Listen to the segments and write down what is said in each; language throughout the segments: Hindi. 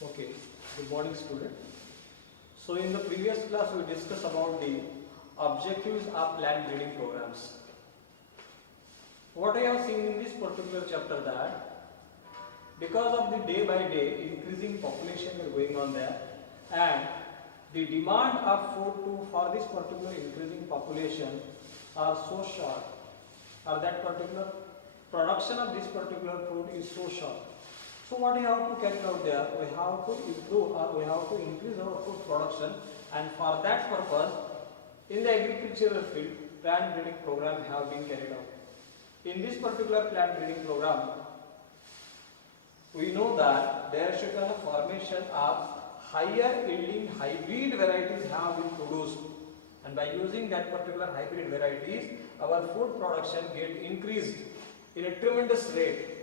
Okay, good morning student. So in the previous class we discussed about the objectives of plant breeding programs. What I have seen in this particular chapter that because of the day by day increasing population is going on there and the demand of food for this particular increasing population are so short or that particular production of this particular food is so short. So what we have to carry out there, we have to improve or we have to increase our food production, and for that purpose in the agricultural field plant breeding program have been carried out. In this particular plant breeding program we know that there should be a formation of higher yielding hybrid varieties have been produced, and by using that particular hybrid varieties our food production get increased in a tremendous rate.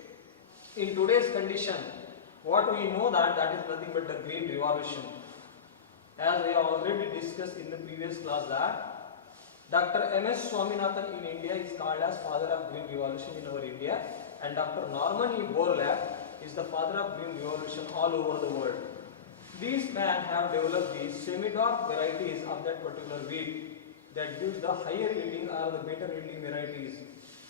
In today's condition, what we know that is nothing but the green revolution. As we have already discussed in the previous class that Dr. M.S. Swaminathan in India is called as father of green revolution in our India, and Dr. Norman E. Borlaug is the father of green revolution all over the world. These men have developed the semi-dark varieties of that particular wheat that gives the higher yielding or the better yielding varieties.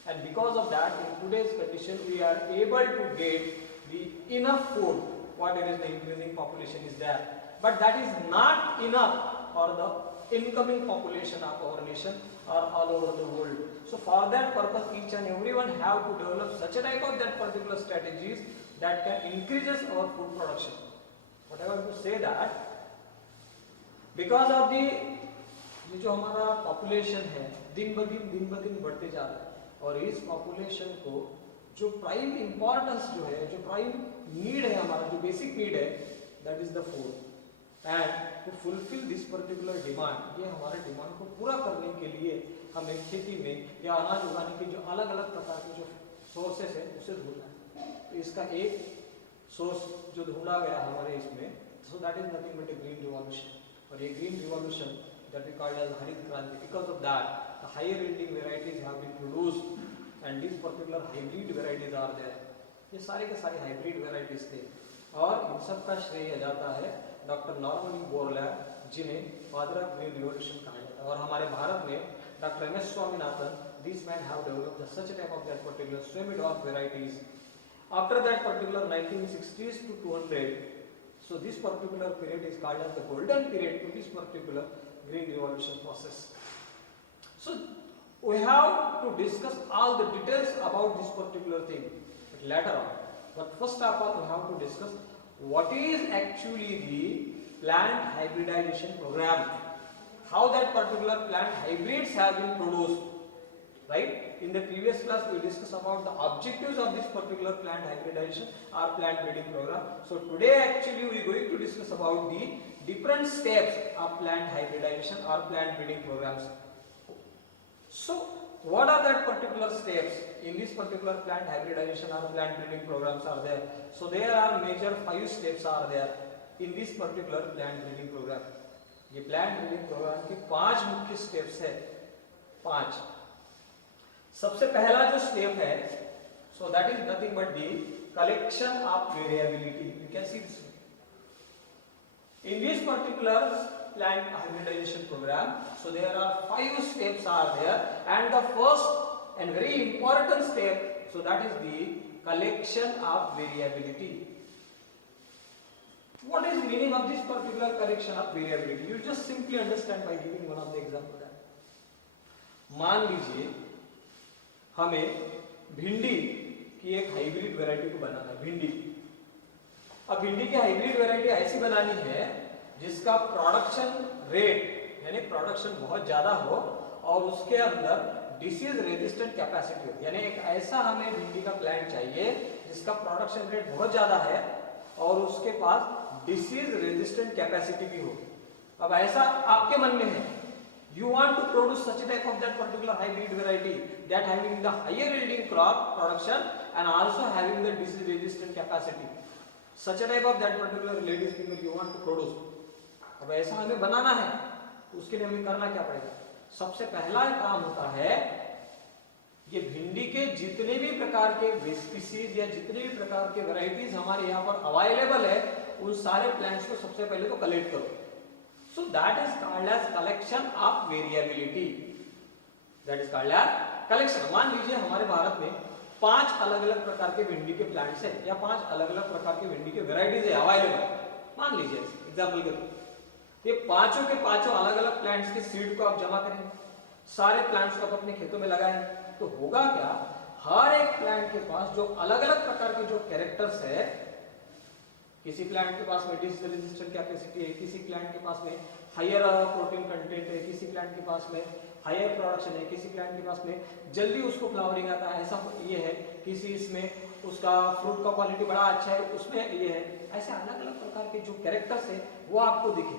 And because of that, in today's condition, we are able to get the enough food, whatever the increasing population is there. But that is not enough for the incoming population of our nation or all over the world. So for that purpose, each and everyone have to develop such a type of that particular strategies that can increases our food production. What I want to say that because of the ये जो हमारा पॉपुलेशन है दिन ब दिन बढ़ते जा रहा है, और इस पॉपुलेशन को जो प्राइम इंपॉर्टेंस जो है, जो प्राइम नीड है हमारा, जो बेसिक नीड है, that is the food, and to fulfil this particular demand, ये हमारे डिमांड को पूरा करने के लिए हमें खेती में या अनाज उगाने के जो अलग अलग प्रकार के जो सोर्सेस है उसे ढूंढना है. तो इसका एक सोर्स जो ढूंढा गया हमारे इसमें, सो that is nothing but A green revolution. और ये green revolution that we called as हरित क्रांति. Because of that, the higher yielding varieties have been produced, and these particular hybrid varieties are there. ये सारे के सारे hybrid varieties थे, और इन सब का श्रेय जाता है डॉक्टर नॉर्मन ई बोरलैग, जिन्हें फादर ऑफ ग्रीन रिवॉल्यूशन कहा जाता है. और हमारे भारत में doctor M S Swaminathan, this man have developed such a type of that particular semi-dark varieties. After that particular 1960s to 200, so this particular period is called as the golden period to this particular green revolution process. So we have to discuss all the details about this particular thing later on. But first of all, we have to discuss what is actually the plant hybridization program, how that particular plant hybrids have been produced. Right? In the previous class, we discussed about the objectives of this particular plant hybridization or plant breeding program. So today, actually, we are going to discuss about the different steps of plant hybridization or plant breeding programs. So, what are that particular steps in this particular plant hybridization or plant breeding programs are there? So, there are major 5 steps are there in this particular plant breeding program. ये plant breeding program के 5 मुख्य steps है. 5. सबसे पहला जो स्टेप है, so that is nothing but the collection of variability. You can see this. In this particular plant hybridization program, so there are 5 steps are there, and the first and very important step, so that is the collection of variability. What is meaning of this particular collection of variability? You just simply understand by giving one of the example that मान लीजिए हमें भिंडी की एक हाइब्रिड वैरायटी को बनाना है. भिंडी, अब भिंडी की हाइब्रिड वैरायटी ऐसी बनानी है जिसका प्रोडक्शन रेट यानी प्रोडक्शन बहुत ज्यादा हो और उसके अंदर डिसीज रेजिस्टेंट कैपेसिटी हो. यानी एक ऐसा हमें भिंडी का प्लांट चाहिए जिसका प्रोडक्शन रेट बहुत ज्यादा है और उसके पास डिसीज रेजिस्टेंट कैपेसिटी भी हो. अब ऐसा आपके मन में है, you want to produce such a type of that particular hybrid variety that having the higher yielding crop production and also having the disease resistant capacity. Such a type of that particular ladies people you want to produce. अब ऐसा हमें बनाना है तो उसके लिए हमें करना क्या पड़ेगा? सबसे पहला काम होता है ये भिंडी के जितने भी प्रकार के स्पीसीज या जितने भी प्रकार के वैरायटीज हमारे यहाँ पर अवेलेबल है उन सारे प्लांट्स को सबसे पहले तो कलेक्ट करो. So that is called as collection of variability. That is called as collection. मान लीजिए हमारे भारत में 5 अलग अलग प्रकार के भिंडी के प्लांट्स हैं या 5 अलग अलग प्रकार के भिंडी के वेराइटीज है अवेलेबल. मान लीजिए एग्जांपल के तौर ये पांचों के पांचों अलग अलग प्लांट्स के सीड को आप जमा करेंगे, सारे प्लांट्स को आप अपने खेतों में लगाएं, तो होगा क्या, हर एक प्लांट के पास जो अलग अलग प्रकार के जो कैरेक्टर्स है, किसी प्लांट के पास में डिजीज रेजिस्टेंट कैपेसिटी है, किसी प्लांट के पास में हायर प्रोटीन कंटेंट है, किसी प्लांट के पास में हायर प्रोडक्शन है, किसी प्लांट के पास में जल्दी उसको फ्लावरिंग आता है, ऐसा ये है, किसी इसमें उसका फ्रूट का क्वालिटी बड़ा अच्छा है, उसमें ये है. ऐसे अलग अलग प्रकार के जो कैरेक्टर्स है वो आपको दिखे.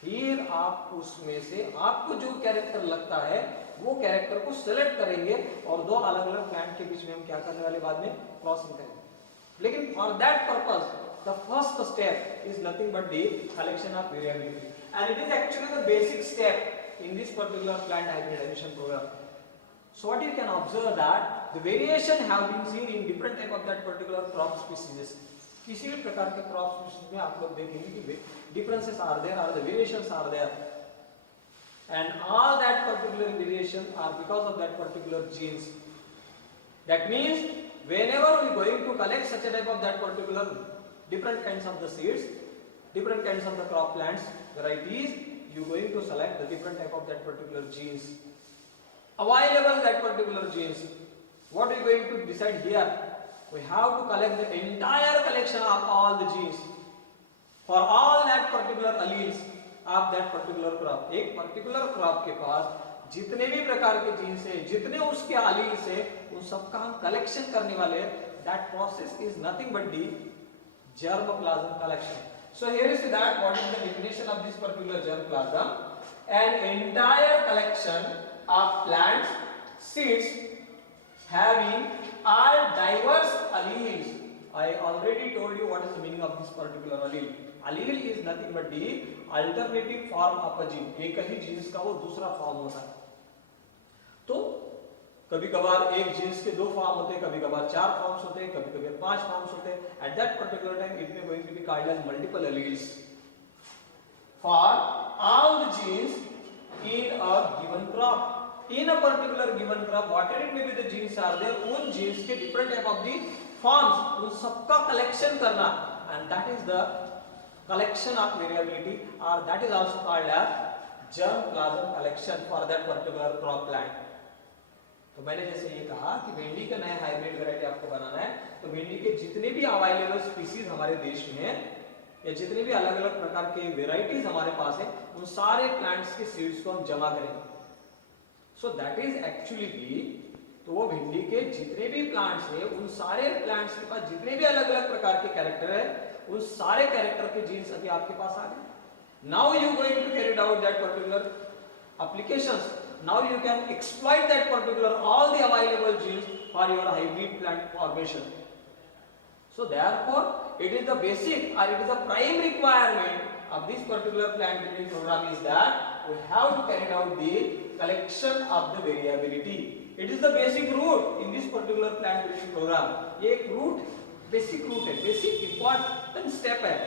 फिर आप उसमें से आपको जो कैरेक्टर लगता है वो कैरेक्टर को सिलेक्ट करेंगे और दो अलग अलग प्लांट के बीच में हम क्या करने वाले बाद में क्रॉसिंग करेंगे. लेकिन for that purpose the first step is nothing but the collection of variability and it is actually the basic step in this particular plant hybridization program. So what you can observe that the variation have been seen in different type of that particular crop species. किसी भी प्रकार के crop species में आप लोग देखेंगे कि differences are there or the variations are there, and all that particular variation are because of that particular genes. That means whenever we going to collect such a type of that particular different kinds of the seeds, different kinds of the crop plants varieties, you going to select the different type of that particular genes available, that particular genes. What are you going to decide here? We have to collect the entire collection of all the genes for all that particular alleles of that particular crop. एक particular crop के पास जितने भी प्रकार के genes हैं, जितने उसके alleles हैं, उन सबका हम collection करने वाले हैं. That process is nothing but the germplasm collection. So here is that what is the definition of this particular germplasm? An entire collection of plants, seeds having all diverse alleles. I already told you what is the meaning of this particular allele. Allele is nothing but the alternative form of a gene. एक ही जीन्स का वो दूसरा फॉर्म होता है. तो कभी कभार एक जीन्स के 2 फॉर्म होते हैं, कभी कभार 4 फॉर्म्स होते हैं, कभी कभी 5 फॉर्म्स होते हैं. At that particular time it में going to be called as multiple alleles for all the genes in a given crop. In a particular given crop whatever it may be the genes are there, उन जीन्स के different type of the forms, उन सबका कलेक्शन करना, and that is the collection of variability और that is also called as germplasm collection for that particular crop plant. तो मैंने जैसे ये कहा कि भिंडी का नया हाइब्रिड वैरायटी आपको बनाना है, तो भिंडी के जितने भी अवेलेबल स्पीसीज हमारे देश में हैं या जितने भी अलग अलग प्रकार के वेराइटीज हमारे पास है, उन सारे प्लांट्स के सीड्स को हम जमा करेंगे. So that is actually be, तो वो भिंडी के जितने भी प्लांट्स है, उन सारे प्लांट्स के पास जितने भी अलग अलग प्रकार के कैरेक्टर है, उन सारे कैरेक्टर के जीन्स अभी आपके पास आ गए. Now you going to carry out that particular applications. Now you can exploit that particular all the available genes for your hybrid plant formation. So therefore it is the basic or it is the prime requirement of this particular plant breeding program is that we have to carry out the collection of the variability. It is the basic root in this particular plant breeding program. ये एक root, basic root है, basic important step है.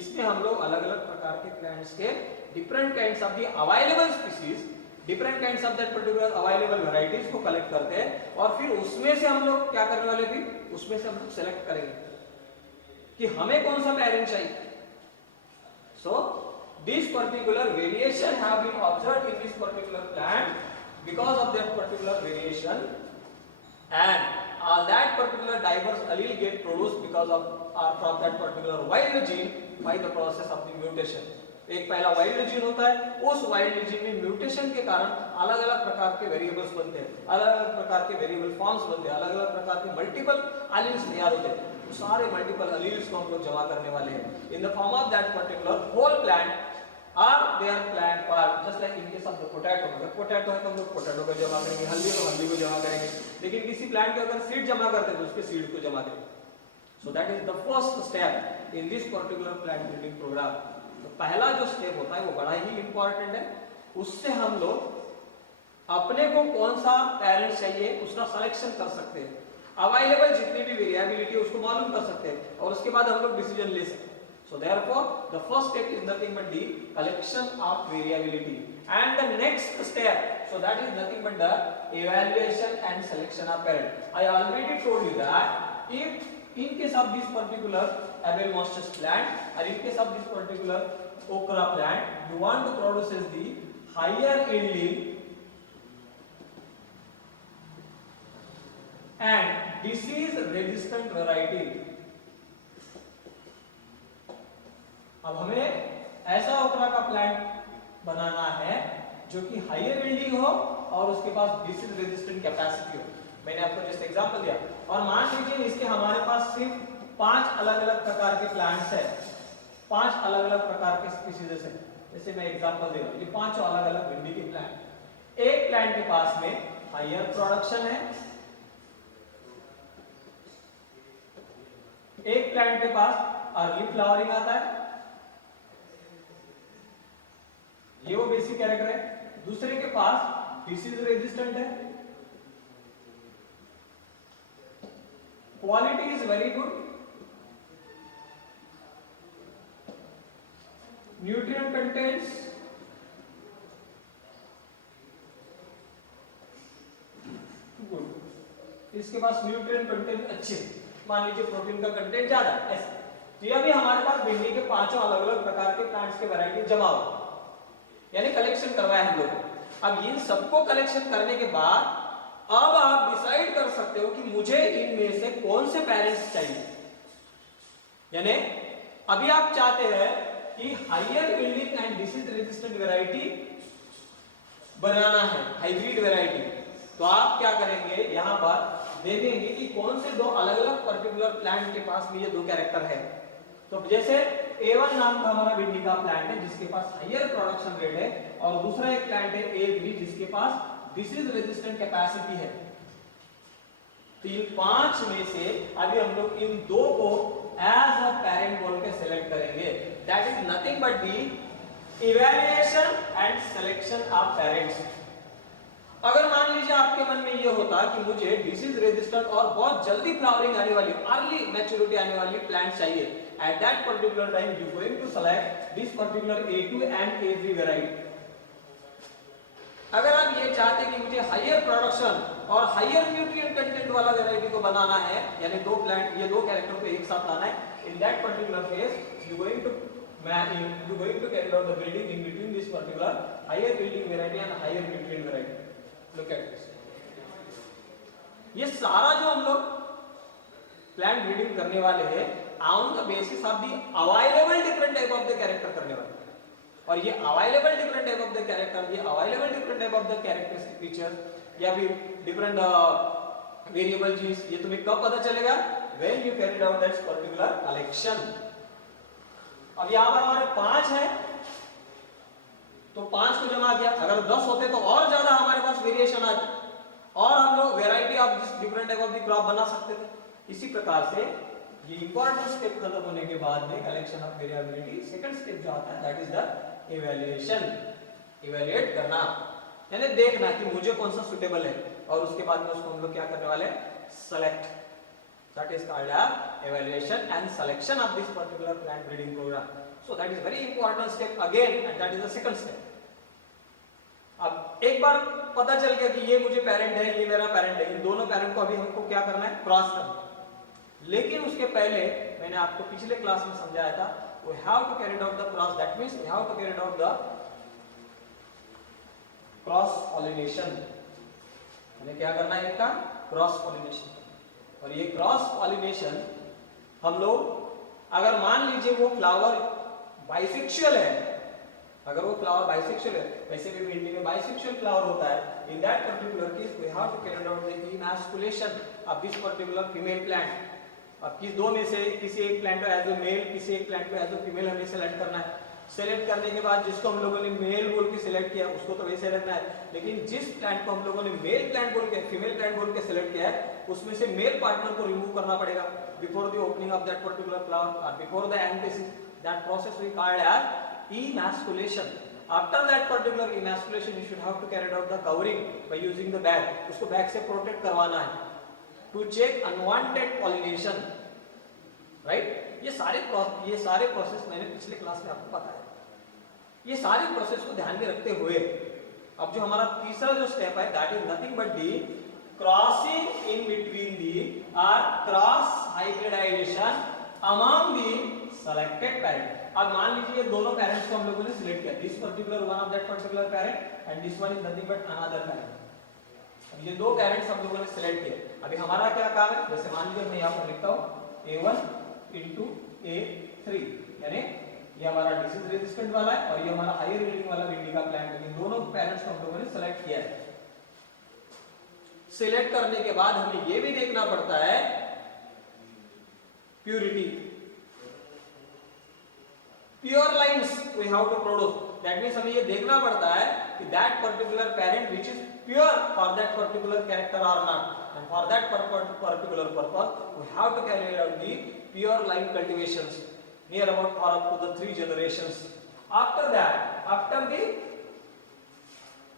इसमें हम लोग अलग अलग प्रकार के प्लांट्स के different kinds of the available species, different kinds of that particular available varieties को कलेक्ट करते हैं और फिर उसमें से हम लोग क्या करने वाले, फिर उसमें से हम लोग सेलेक्ट करेंगे कि हमें कौन सा पेरेंट चाहिए. So this particular variation have been observed in this particular plant because of that particular variation and that particular diverse allele get produced because of from that particular wild gene by the process of the mutation. एक पहला वाइल्ड जीन होता है, उस वाइल्ड जीन में म्यूटेशन के कारण अलग अलग प्रकार के वेरिएबल्स बनते हैं, अलग अलग प्रकार के वेरिएबल फॉर्म्स बनते हैं, अलग अलग प्रकार के मल्टीपल एलील्स तैयार होते हैं. तो सारे मल्टीपल एलील्स को हम लोग जमा करने वाले हैं in the form of that particular whole plant और there plant part. Just like in case of the potato, अगर पोटैटो है तो हम लोग पोटैटो को जमा करेंगे, हल्दी तो हल्दी को जमा करेंगे, लेकिन किसी प्लांट के अगर सीड जमा करते हैं तो उसके सीड को जमा करेंगे. So that is the first step in this particular plant breeding program. तो पहला जो स्टेप होता है वो बड़ा ही इंपॉर्टेंट है. उससे हम लोग अपने को कौन सा पेरेंट चाहिए उसका सिलेक्शन कर सकते हैं, अवेलेबल जितनी भी वेरिएबिलिटी उसको मालूम कर सकते हैं और उसके बाद हम लोग डिसीजन ले सकते हैं. So therefore the first step is nothing but the collection of variability, and the next step, so that is nothing but the evaluation and selection of parent. I already told you that if in case of this particular Abelmoster's plant, or in case of this particular okra plant, you want to produce the higher yielding and disease resistant variety. अब हमें ऐसा ओकरा का प्लांट बनाना है जो कि हायर यील्डिंग हो और उसके पास डिसीज रेजिस्टेंट कैपेसिटी हो। मैंने आपको जस्ट एग्जांपल दिया, और मान लीजिए इसके हमारे पास सिर्फ 5 अलग-अलग प्रकार के प्लांट्स हैं, 5 अलग-अलग प्रकार के स्पीशीज हैं। जैसे मैं एग्जांपल दे रहा हूं, ये 5 अलग-अलग भिंडी के प्लांट। एक प्लांट के पास में हायर प्रोडक्शन है, एक प्लांट के पास अर्ली फ्लावरिंग आता है, ये वो बेसिक कैरेक्टर है। दूसरे के पास डिसीज रेजिस्टेंट है, quality is very good, nutrient contents good, इसके पास न्यूट्रिएंट कंटेंट अच्छे, मान लीजिए प्रोटीन का कंटेंट ज्यादा है ऐसे। तो ये भी हमारे पास भिंडी के 5 अलग-अलग प्रकार के प्लांट्स के वैरायटी जमा हो, यानी कलेक्शन करवाया हम लोग। अब इन सबको कलेक्शन करने के बाद अब आप डिसाइड कर सकते हो कि मुझे इनमें से कौन से पेरेंट्स चाहिए। यानी अभी आप चाहते हैं कि higher yielding and disease resistant variety बनाना है, हाइब्रिड वैरायटी। तो आप क्या करेंगे, यहां पर देखेंगे कि कौन से दो अलग-अलग पर्टिकुलर प्लांट के पास में ये दो कैरेक्टर है। तो जैसे A1 नाम का हमारा भिंडी का प्लांट है जिसके पास हायर प्रोडक्शन रेट है, और दूसरा एक प्लांट है A3 जिसके पास डिसीज रेजिस्टेंट कैपेसिटी है। तो इन 5 में से अभी हम लोग इन दो को एज अ पेरेंट बोल के सिलेक्ट करेंगे। That is nothing but the evaluation and selection of parents. अगर मान लीजिए आपके मन में ये होता कि मुझे डिसीज रेजिस्टेंट और बहुत जल्दी फ्लावरिंग आने वाली, अर्ली मैच्योरिटी आने वाली प्लांट चाहिए, at that particular time you going to select this particular A2 and A3 variety। अगर आप ये चाहते कि मुझे हायर प्रोडक्शन और हायर न्यूट्रिएंट कंटेंट वाला वैरायटी को बनाना है, यानी दो प्लांट, ये दो कैरेक्टर को एक साथ लाना है, in that particular case you going to carry out the breeding in between this particular higher yielding variety and higher nutrient variety। Look at this, ये सारा जो हम लोग प्लांट ब्रीडिंग करने वाले हैं on the basis of the available different type of the character करने वाले, और ये available different type of the character, ये available different type of the characteristic feature या फिर डिफरेंट वेरिएबल चीज, ये तुम्हें कब पता चलेगा, when you carried out that particular collection. अब यहां पर हमारे 5 है, तो 5 को जमा किया, अगर 10 होते तो और ज्यादा हमारे पास वेरिएशन आती और हम लोग variety of this different type of the crop बना सकते थे। इसी प्रकार से ये इंपॉर्टेंट स्टेप खत्म होने के बाद में collection of variability, second step जो आता है that is the evaluation. Evaluate करना यानी देखना कि मुझे कौन सा सुटेबल है, और उसके बाद में उसको हम लोग क्या करने वाले हैं, select. That is called evaluation and selection of this particular plant breeding program. So that is very important step again, and that is the second step. अब एक बार पता चल गया कि ये मुझे पेरेंट है, ये मेरा पेरेंट है, इन दोनों पेरेंट को अभी हमको क्या करना है, क्रॉस करना। लेकिन उसके पहले मैंने आपको पिछले क्लास में समझाया था, we have to carry out the cross, that means we have to carry out the cross pollination। हमें क्या करना है, इसका क्रॉस पॉलिनेशन। और ये क्रॉस पॉलिनेशन हम लोग, अगर मान लीजिए वो फ्लावर बाइसेक्सुअल है, अगर वो फ्लावर बाइसेक्सुअल है, वैसे भी भिंडी में बाइसेक्सुअल फ्लावर होता है, in that particular case we have to carry out the emasculation of this particular female plant. अब किस दो में से किसी एक प्लांट को एज अ मेल, किसी एक प्लांट को एज अ फीमेल हमें सेलेक्ट करना है। सेलेक्ट करने के बाद जिसको हम लोगों ने मेल बोल के सिलेक्ट किया उसको तो वैसे रखना है, लेकिन जिस प्लांट को हम लोगों ने मेल प्लांट बोल के, फीमेल प्लांट बोल के सिलेक्ट किया है, उसमें से मेल पार्टनर को रिमूव करना पड़ेगा before the opening of that particular flower और before the anthesis. That process we called as emasculation. After that particular emasculation, you should have to carry out the covering by using the bag। उसको बैग से प्रोटेक्ट करवाना है to check unwanted pollination, right? ये सारे प्रोसेस मैंने पिछले क्लास में आपको बताया। ये सारे प्रोसेस को ध्यान में रखते हुए अब जो हमारा तीसरा जो स्टेप है that is nothing but the crossing in between the और cross hybridisation among the selected parent. अब मान लीजिए दोनों पेरेंट्स को हम लोगों ने सिलेक्ट किया, this particular one of that particular parent and this one is nothing but another parent. अब ये दो पेरेंट्स हम लोगों ने सिलेक्ट किए। अभी हमारा क्या काम है, जैसे मान लीजिए मैं यहाँ पर लिखता हूँ A1 into A3, यानी ये हमारा डिसीज रेजिस्टेंट वाला है और ये हमारा हायर यील्डिंग वाला भिंडी का प्लांट है। इन दोनों पेरेंट्स को हम लोगों ने सिलेक्ट किया है। सिलेक्ट करने के बाद हमें ये भी देखना पड़ता है purity, pure lines we have to produce. That means हमें ये देखना पड़ता है कि that particular parent which is pure for that particular character और not, and for that particular purpose we have to carry out the pure line cultivations near about or up to the 3 generations. After that, after the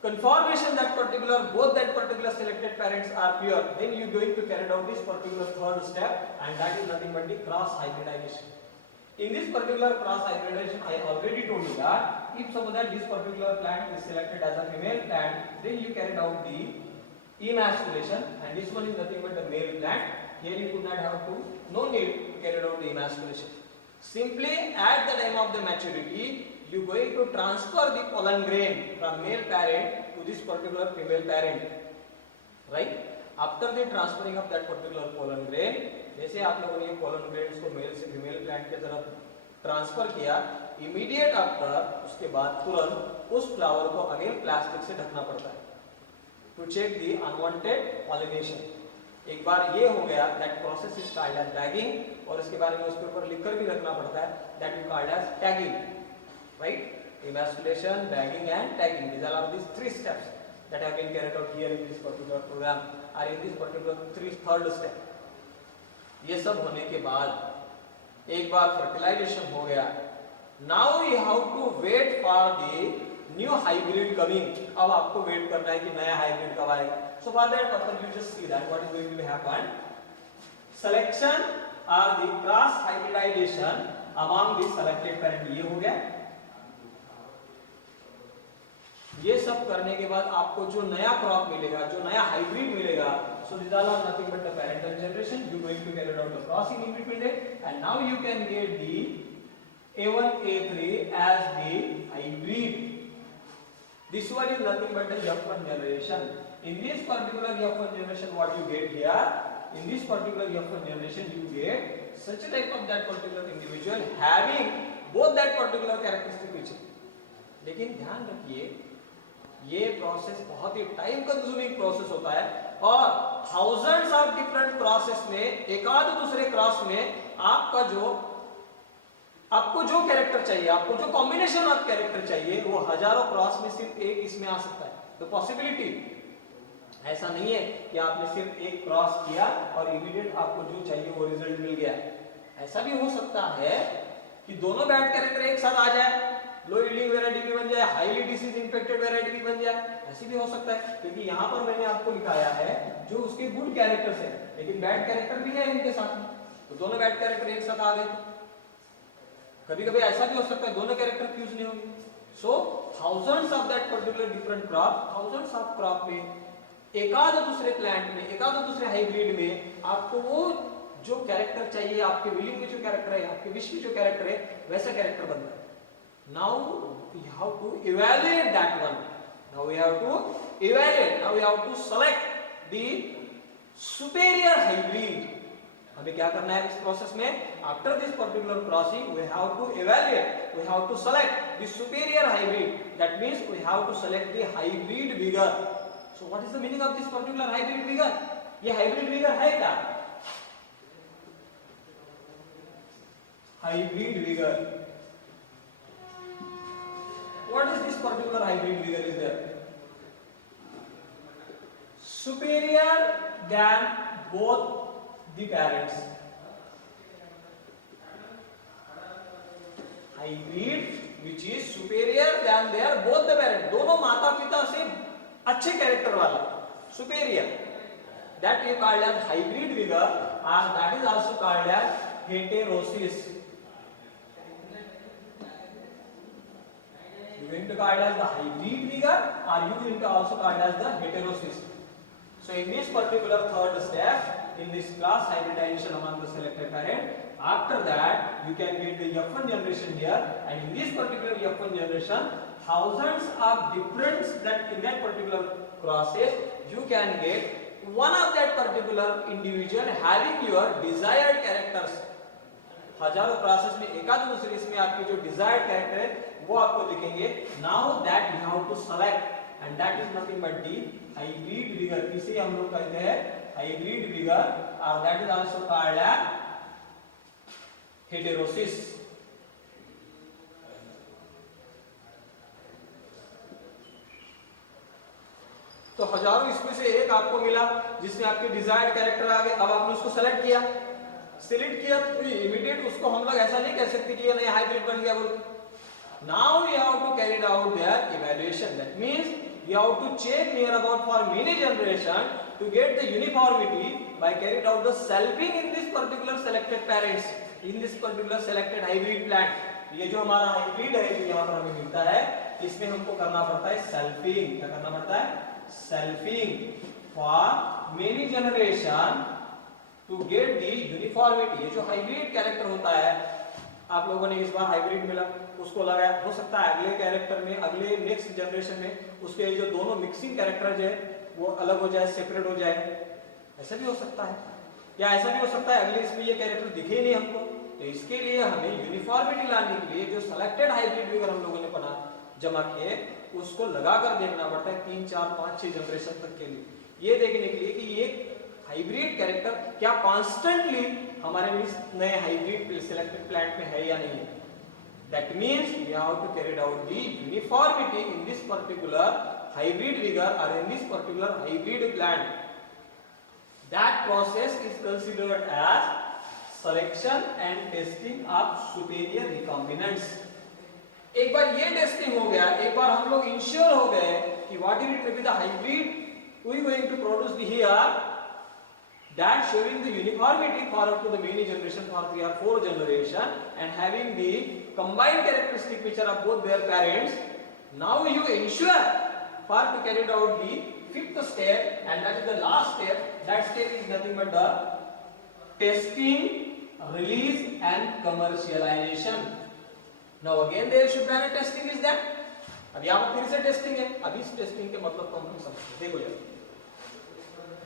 confirmation that both that particular selected parents are pure, then you going to carry out this particular third step, and that is nothing but the cross hybridization. In this particular cross hybridization, I already told you that if suppose that this particular plant is selected as a female plant, then you carried out the emasculation, and this one is nothing but the male plant. Here you could not have to, no need to carry out the emasculation. Simply at the time of the maturity, you going to transfer the pollen grain from male parent to this particular female parent, right? After the transferring of that particular pollen grain, जैसे आप लोगों ने ये pollen grains को मेल से फीमेल प्लांट के तरफ ट्रांसफर किया, इमीडिएट आफ्टर उसके बाद तुरंत उस फ्लावर को अगेन प्लास्टिक से ढकना पड़ता है to check the unwanted pollination. एक बार ये हो गया, that process is called as bagging, और इसके बारे में उसके ऊपर लिखकर भी रखना पड़ता है, that is called as tagging, right? Emasculation, bagging and tagging. These are these 3 steps that have been carried out here in this particular program, or in this particular third step. ये सब होने के बाद एक बार fertilization हो गया, now you have to wait for the new hybrid coming. अब आपको वेट करना है कि नया हाइब्रिड कब आएगा। So for that purpose you just see that what is going to happen, selection और the cross hybridisation among the selected parent. ये हो गया। ये सब करने के बाद आपको जो नया क्रॉप मिलेगा, जो नया हाइब्रिड मिलेगा, so this are nothing but the parental generation. You going to carry out the crossing in between it, and now you can get the A1 A3 as the hybrid. This one is nothing but the F1 generation. In this particular F1 generation, what you get here? In this particular F1 generation, you get such a type of that particular individual having both that particular characteristic feature. लेकिन ध्यान रखिए, ये प्रोसेस बहुत ही टाइम कंज्यूमिंग प्रोसेस होता है और थाउजेंड्स ऑफ डिफरेंट क्रॉसेस में, एक आध दूसरे क्रॉस में आपको जो कैरेक्टर चाहिए, आपको जो कॉम्बिनेशन ऑफ कैरेक्टर चाहिए, वो हजारों क्रॉस में सिर्फ एक इसमें आ सकता है। तो पॉसिबिलिटी ऐसा नहीं है कि आपने सिर्फ एक क्रॉस किया और इमीडिएट आपको जो चाहिए वो रिजल्ट मिल गया। ऐसा भी हो सकता है कि दोनों बैड कैरेक्टर एक साथ आ जाए, लो यील्डिंग वैरायटी भी बन जाए, हाईली डिसीज इन्फेक्टेड वैरायटी भी बन जाए, ऐसी भी हो सकता है। क्योंकि यहाँ पर मैंने आपको लिखाया है जो उसके गुड कैरेक्टर्स है, लेकिन बैड कैरेक्टर भी है इनके साथ में, तो दोनों बैड कैरेक्टर एक साथ आ गए। कभी कभी ऐसा भी हो सकता है दोनों कैरेक्टर फ्यूज नहीं होंगे। So thousands of that particular different crop, thousands of crop में, एकाध दूसरे प्लांट में, एकाध दूसरे हाइब्रिड में आपको वो जो कैरेक्टर चाहिए, आपके विलिंग में जो कैरेक्टर है, आपके विश में जो कैरेक्टर है, वैसा कैरेक्टर बनता है। Now we have to evaluate that one, now we have to evaluate, now we have to select the superior hybrid. हमें क्या करना है इस प्रोसेस में? After this particular crossing we have to evaluate, we have to select the superior hybrid. That means we have to select the hybrid vigour. So what is the meaning of this particular hybrid vigour? ये हाइब्रिड विगर है क्या? Hybrid vigour, what is this particular hybrid vigour? Is there superior than both the parents. Hybrid which is superior than their both the parents. दोनों माता पिता से अच्छे कैरेक्टर वाला, superior. That you called as hybrid vigor, and that is also called as heterosis. be called as the hybrid vigor, or you will be also called as the heterosis. So in this particular third step in this class hybridization among the selected parent, after that you can get the F1 generation here, and in this particular F1 generation thousands of difference that in that particular process you can get one of that particular individual having your desired characters. हजारों प्रोसेस में एकाध दूसरे इसमें आपके जो डिजायर्ड कैरेक्टर है वो आपको दिखेंगे. Now that you have to select and that is nothing but the hybrid vigour. इसे हम लोग कहते हैं हाइब्रिड विगर, और that is also called as heterosis. तो हजारों इसमें से एक आपको मिला जिसमें आपके डिजायर्ड कैरेक्टर आ गए. अब आपने उसको सेलेक्ट किया तो इमीडिएट उसको हम लोग ऐसा नहीं कह सकते कि ये नया हाइब्रिड बन गया बोल. Now you have to carry out their evaluation. That means you have to check near about for many generation to get the uniformity by carried out the selfing in this particular selected parents in this particular selected hybrid plant. ये जो हमारा हाइब्रिड है जो यहाँ पर हमें मिलता है इसमें हमको करना पड़ता है सेल्फिंग. क्या करना पड़ता है? Selfing for many generation to get the uniformity. ये जो हाइब्रिड कैरेक्टर होता है आप लोगों ने इस बार हाइब्रिड मिला उसको लगाया, हो सकता है अगले कैरेक्टर में अगले नेक्स्ट जनरेशन में उसके जो दोनों मिक्सिंग कैरेक्टर जो है वो अलग हो जाए, सेपरेट हो जाए. ऐसा भी हो सकता है, या ऐसा भी हो सकता है अगले इसमें ये कैरेक्टर दिखे नहीं हमको. तो इसके लिए हमें यूनिफॉर्मिटी लाने के लिए जो सेलेक्टेड हाइब्रिड विगर हम लोगों ने जमा किए उसको लगाकर देखना पड़ता है 3, 4, 5, 6 जनरेशन तक के लिए. ये देखने के लिए कि ये हाइब्रिड कैरेक्टर क्या कॉन्स्टेंटली हमारे नए हाइब्रिड सिलेक्टेड प्लांट में है या नहीं है. That means we have to carry out the uniformity in this particular hybrid vigor or in this particular hybrid plant. That process is considered as selection and testing of superior recombinants. एक बार ये टेस्टिंग हो गया, एक बार हम लोग इंश्योर हो गए कि what is it may be the hybrid we going to produce the here that showing the uniformity for up to the many generation for 3 or 4 generation and having the combined characteristic picture of both their parents. Now you ensure for to carry out the fifth step, and that is the last step. That step is nothing but the testing, release and commercialization. Now again there should be a testing is that. अब यहाँ पर फिर से टेस्टिंग है. अब इस टेस्टिंग के मतलब को हम समझते हैं. देखो जरा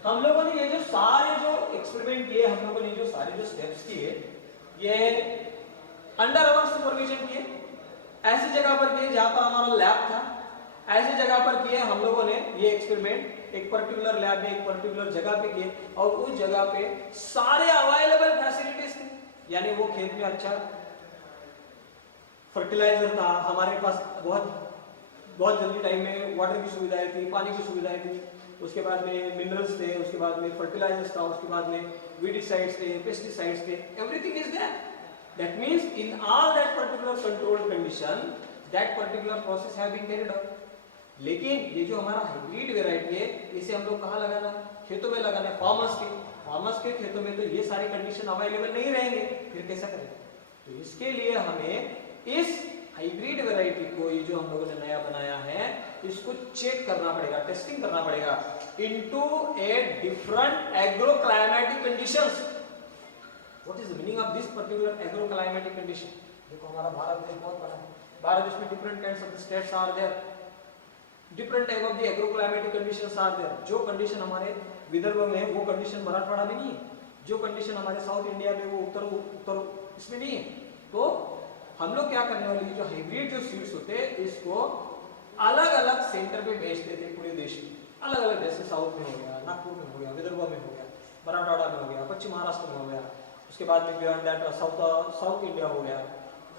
हम लोगों ने ये जो सारे जो एक्सपेरिमेंट किए, हम लोगों ने जो सारे जो स्टेप्स किए ये अंडर अवर सुपरविजन किए. ऐसी जगह पर किए जहां पर हमारा लैब था, ऐसी जगह पर किए हम लोगों ने ये एक्सपेरिमेंट एक पर्टिकुलर लैब में एक पर्टिकुलर जगह पे किए, और उस जगह पे सारे अवेलेबल फैसिलिटीज थे. यानी वो खेत में अच्छा फर्टिलाइजर था, हमारे पास बहुत जल्दी टाइम में वाटर की सुविधाएं थी, पानी की सुविधाएं थी, उसके बाद में मिनरल्स थे, उसके बाद में फर्टिलाइजर्स था, उसके बाद में वीडिसाइड्स थे, पेस्टिसाइड्स थे, everything is there. That means in all that particular controlled condition that particular process have been carried out. लेकिन ये जो हमारा हाइब्रिड वैरायटी है इसे हम लोग कहाँ लगाना? खेतों में लगाना. फार्मर्स के खेतों में तो ये सारी कंडीशन अवेलेबल नहीं रहेंगे, फिर कैसा करेंगे? तो इसके लिए हमें इस हाइब्रिड वैरायटी को ये जो हम लोगों ने नया बनाया है इसको चेक करना पड़ेगा, टेस्टिंग करना पड़ेगा into a different agroclimatic conditions. What is the meaning of this particular agroclimatic condition? देखो हमारा भारत देश बहुत बड़ा है. भारत देश में different kinds of states are there, different type of the agroclimatic conditions are there. जो कंडीशन हमारे विदर्भ में है वो कंडीशन मराठवाड़ा में नहीं है, जो कंडीशन हमारे साउथ इंडिया में वो उत्तर इसमें नहीं है. तो हम लोग क्या करने वाले जो हाइब्रिड जो सीड्स होते हैं इसको अलग अलग सेंटर पे भेजते थे पूरे देश में, अलग अलग, जैसे साउथ में हो गया, नागपुर में हो गया, विदर्भ में हो गया, मराठवाड़ा में हो गया, पश्चिम महाराष्ट्र में हो गया, उसके बाद में बियॉन्ड दैट साउथ इंडिया हो गया,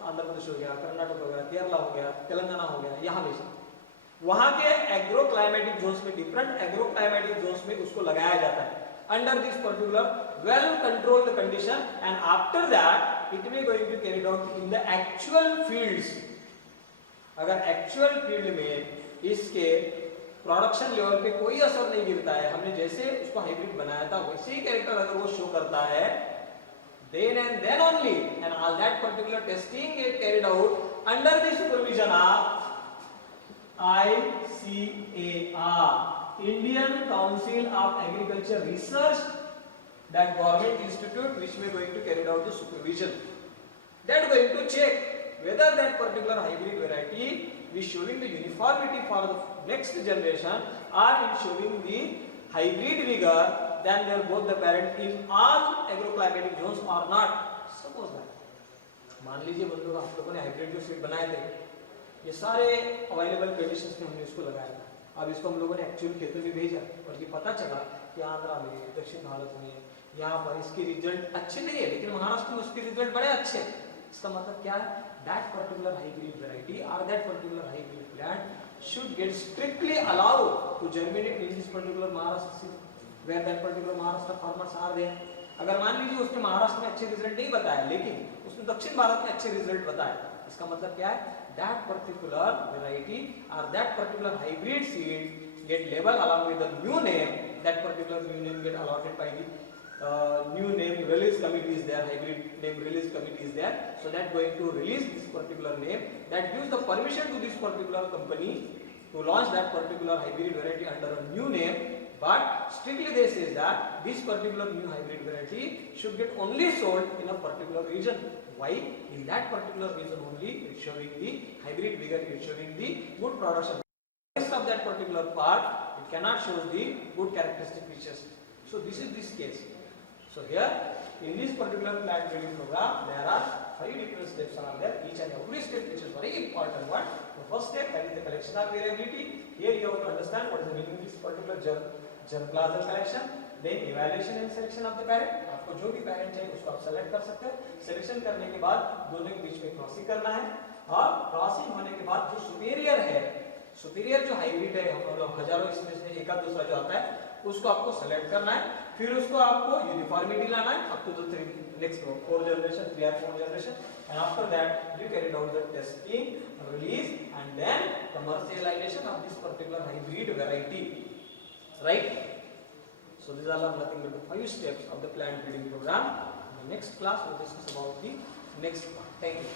आंध्र प्रदेश हो गया, कर्नाटक हो गया, केरला हो गया, तेलंगाना हो गया, यहाँ भेजा. वहां के एग्रो क्लाइमेटिक जोन्स में, डिफरेंट एग्रो क्लाइमेटिक जोन्स में उसको लगाया जाता है under this particular well controlled condition, and after that it may going to carried out in the actual fields. अगर एक्चुअल फील्ड में इसके प्रोडक्शन लेवल पे कोई असर नहीं गिरता है, हमने जैसे उसको हाइब्रिड बनाया था वैसे ही कैरेक्टर अगर वो शो करता है, then and then only and all that particular testing is carried out under the supervision of ICAR, Indian Council of Agriculture Research, that government institute which may going to carry out the supervision, that going to check whether that particular hybrid variety is showing the uniformity for the next generation or in showing the hybrid vigor than their both the parent in all agroclimatic zones or not. Suppose that मान लीजिए बंधु आप लोगों ने हाइब्रिड जो सीड बनाए थे, ये सारे अवेलेबल कंडीशंस में हमने इसको लगाया था। अब इसको हम लोगों ने एक्चुअल खेतों में भेजा और ये पता चला कि आंध्रा में, दक्षिण भारत में यहाँ पर इसके रिजल्ट अच्छे नहीं है, लेकिन महाराष्ट्र में उसके रिजल्ट बड़े अच्छे हैं। इसका मतलब क्या है? That particular hybrid variety or that particular hybrid plant should get strictly allowed to germinate in this particular Maharashtra where that particular Maharashtra farmers are there. अगर मान लीजिए उसने महाराष्ट्र में अच्छे रिजल्ट नहीं बताया, लेकिन उसने दक्षिण भारत में अच्छे रिजल्ट बताया, इसका मतलब क्या है? That particular variety or that particular hybrid seed get labeled along with the new name. That particular new name get allotted by the new name release committee is there, hybrid name release committee is there, so that going to release this particular name, that gives the permission to this particular company to launch that particular hybrid variety under a new name, but strictly they says that this particular new hybrid variety should get only sold in a particular region. Why? In that particular region only it's showing the hybrid vigor, it's showing the good production. Rest of that particular part it cannot show the good characteristic features. So this is this case. So here in this particular plant breeding program there are 5 different steps are there, each and every step which is very important one. The first step, that is the collection of variability. Here you have to understand what is the meaning of this particular germplasm collection, then evaluation and selection of the parent. आपको जो भी parent चाहिए उसको आप select कर सकते हो। Selection करने के बाद दोनों के बीच में क्रॉसिंग करना है और क्रॉसिंग होने के बाद जो सुपीरियर है, सुपीरियर जो हाइब्रिड है, हम लोग हजारों इसमें से एक आध दूसरा जो आता है उसको आपको सेलेक्ट करना है, फिर उसको आपको यूनिफॉर्मिटी लाना है up to the 3 next 4 generation, 3 or 4 generation, and after that you carry out the testing, release and then commercialization of this particular hybrid variety, right? So these are nothing but the 5 steps of the plant breeding program. In the next class we will discuss about the next part. Thank you.